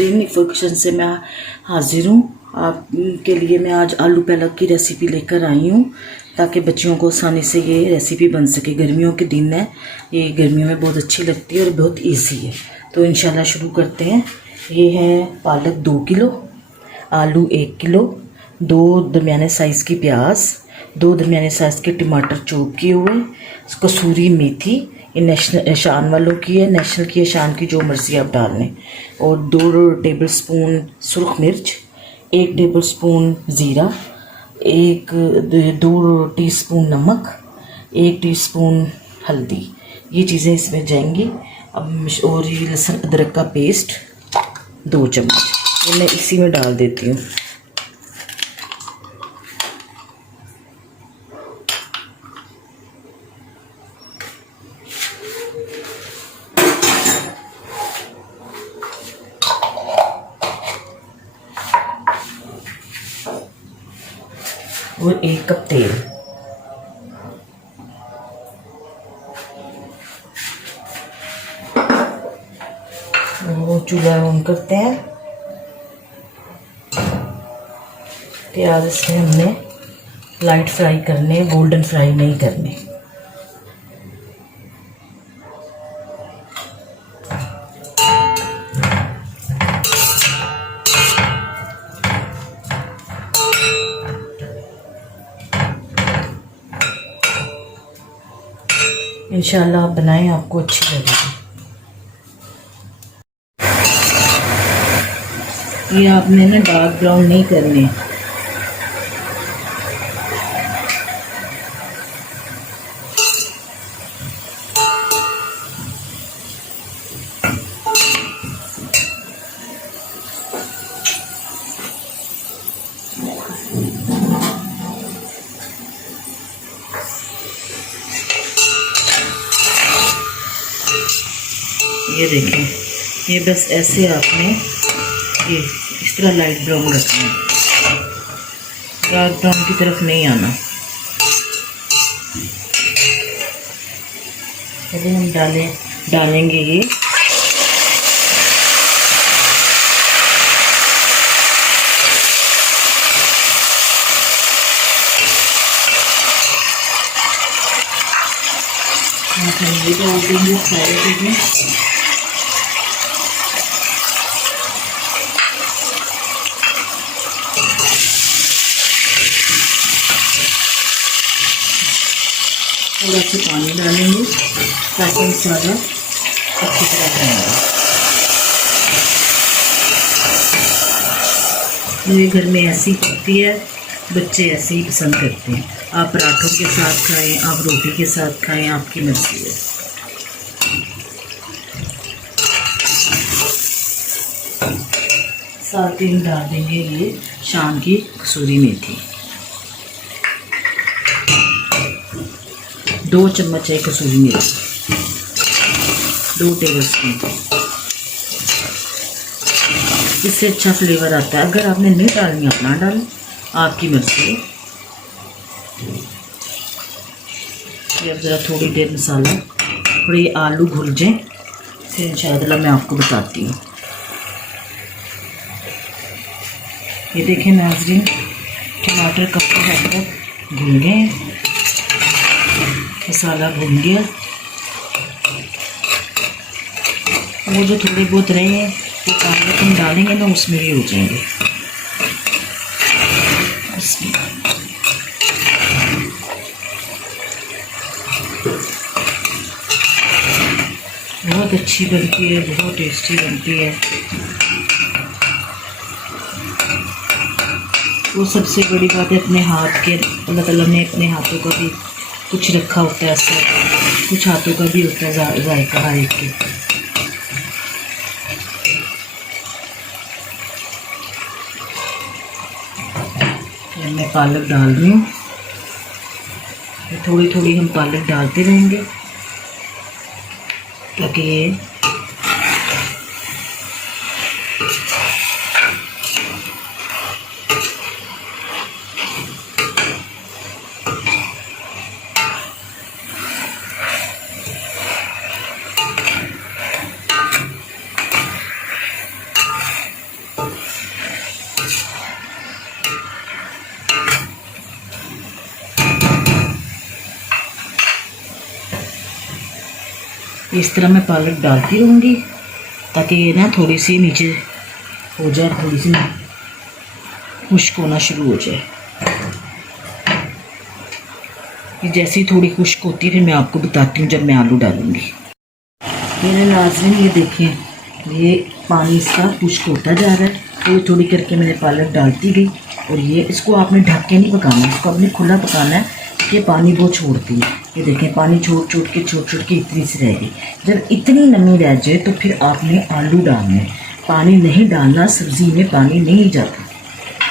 नाजरीन, इफ़ो किचन से मैं हाजिर हूँ। आपके लिए मैं आज आलू पालक की रेसिपी लेकर आई हूँ ताकि बच्चियों को आसानी से ये रेसिपी बन सके। गर्मियों के दिन है, ये गर्मियों में बहुत अच्छी लगती है और बहुत इजी है। तो इंशाल्लाह शुरू करते हैं। ये है पालक 2 किलो, आलू 1 किलो, 2 दरमियाने साइज़ की प्याज, 2 दरमियाने साइज़ के टमाटर चॉप किए हुए, कसूरी मेथी, ये नेशनल शान वालों की है, नेशनल की है, शान की जो मर्ज़ी आप डाल लें, और 2 टेबल स्पून सुरख मिर्च, 1 टेबल स्पून ज़ीरा, 2 टीस्पून नमक, 1 टीस्पून हल्दी। ये चीज़ें इसमें जाएंगी। अब और ये लहसुन अदरक का पेस्ट 2 चम्मच, ये मैं इसी में डाल देती हूँ। और 1 कप तेल। वो चूल्हा ऑन करते हैं। प्याज इसमें हमने लाइट फ्राई करने, गोल्डन फ्राई नहीं करने। इंशाल्लाह आप बनाएं, आपको अच्छी लगेगी। ये आपने ना डार्क ब्राउन नहीं करने। ये देखिए, ये बस ऐसे आपने ये इस तरह लाइट ब्राउन रखना है, डार्क ब्राउन की तरफ नहीं आना। पहले हम डालेंगे ये डाल देंगे साइड में। थोड़ा सा पानी डालेंगे ताकि मसाला अच्छी तरह जाएगा। मेरे घर में ऐसी पकती है, बच्चे ऐसे ही पसंद करते हैं। आप पराठों के साथ खाएं, आप रोटी के साथ खाएं, आपकी मर्जी है। साथ ही हम डाल देंगे ये शान की कसूरी मेथी, 2 चम्मच है कसूरी मेथी, 2 टेबल स्पून। इससे अच्छा फ्लेवर आता है। अगर आपने नहीं डालनी आप ना डालें, आपकी मर्जी है। ये अब ज़रा थोड़ी देर मसाला, थोड़ी आलू घुल जाएं, फिर इंशाअल्लाह मैं आपको बताती हूँ। ये देखें नाज़रीन, टमाटर काफ़ी हद तक घुल गए, मसाला भून गया। वो जो थोड़े बहुत रहे हैं वो पालक हम डालेंगे ना, उसमें भी हो जाएंगे। बहुत अच्छी बनती है, बहुत टेस्टी बनती है। वो सबसे बड़ी बात है अपने हाथ के, अल्लाह ताला ने अपने हाथों का भी कुछ रखा होता है, ऐसा कुछ हाथों का भी होता है जायका हर एक के। मैं पालक डाल रही हूँ, थोड़ी थोड़ी हम पालक डालते रहेंगे ताकि ये इस तरह मैं पालक डालती रहूँगी ताकि ये ना थोड़ी सी नीचे हो जाए, थोड़ी सी खुश्क होना शुरू हो जाए। ये जैसे ही थोड़ी खुश्क होती है फिर मैं आपको बताती हूँ जब मैं आलू डालूँगी। मेरे नाज़रीन ये देखें, ये पानी इसका खुश्क होता जा रहा है। थोड़ी थोड़ी करके मैंने पालक डालती गई और ये इसको आपने ढक के नहीं पकाना, इसको आपने खुला पकाना है। ये पानी वो छोड़ती है, ये देखें पानी छोड़ के इतनी सी रह गई। जब इतनी नमी रह जाए तो फिर आपने आलू डालने, पानी नहीं डालना, सब्ज़ी में पानी नहीं जाता,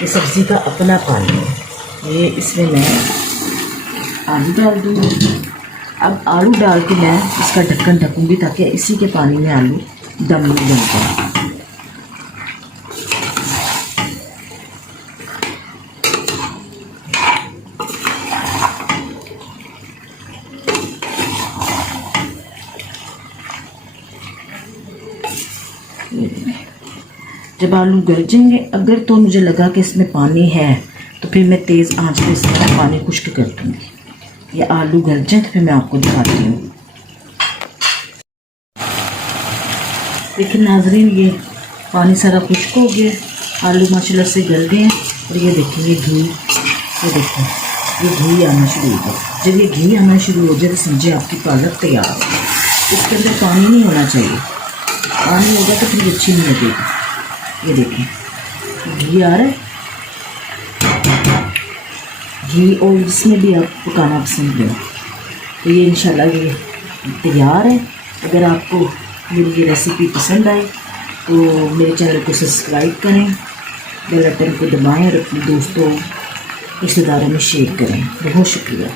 ये सब्ज़ी का अपना पानी है। ये इसमें मैं आलू डाल दूँगी। अब आलू डाल के मैं इसका ढक्कन ढकूँगी ताकि इसी के पानी में आलू दम नहीं बन जाए। जब आलू गल जाएंगे, अगर तो मुझे लगा कि इसमें पानी है तो फिर मैं तेज़ आंच पे इसमें पानी खुश्क कर दूँगी। ये आलू गल जाए तो फिर मैं आपको दिखाती हूँ। देखिए नाजरीन, ये पानी सारा खुश्क हो गया, आलू माशाल्लाह से गल गए हैं। और ये देखिए ये घी, ये देखो ये घी आना शुरू हो गया। जब ये घी आना शुरू हो जाए तो समझिए आपकी पालक तैयार है। इसके अंदर पानी नहीं होना चाहिए, पानी होगा तो फिर अच्छी नहीं लगेगी। ये देखें घी आ रहा है, घी और इसमें भी आप पकाना पसंद करें तो ये इंशाल्लाह ये तैयार है। अगर आपको मेरी ये रेसिपी पसंद आए तो मेरे चैनल को सब्सक्राइब करें, बेल आइकन को दबाएं और अपने दोस्तों रिश्तेदारों में शेयर करें। बहुत शुक्रिया।